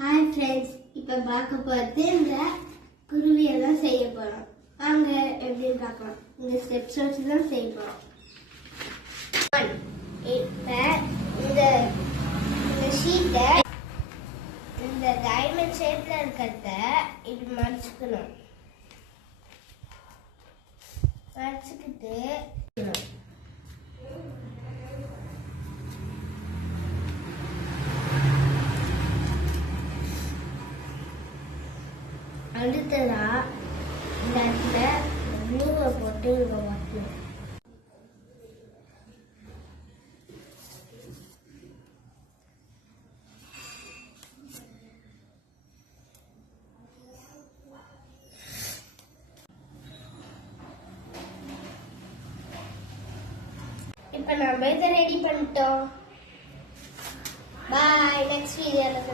Hi friends, இப்போ பார்க்க போகிறது இந்த குருவியெல்லாம் செய்ய போகிறோம். வாங்க எப்படின்னு பார்க்கலாம். இந்த ஸ்டெப்ஸ் வச்சு தான் செய்ய போகிறோம். இப்போ இந்த ஷீட்டை இந்த டைமண்ட் ஷேப்பில் இருக்கிறத இப்படி மடிச்சுக்கணும். மடிச்சுக்கிட்டு அடுத்ததா இந்த இடத்துல ப்ளூவை போட்டு இங்கே மாற்றணும். இப்போ நம்ம இதை ரெடி பண்ணிட்டோம். பாய், நெக்ஸ்ட் வீடியோவில்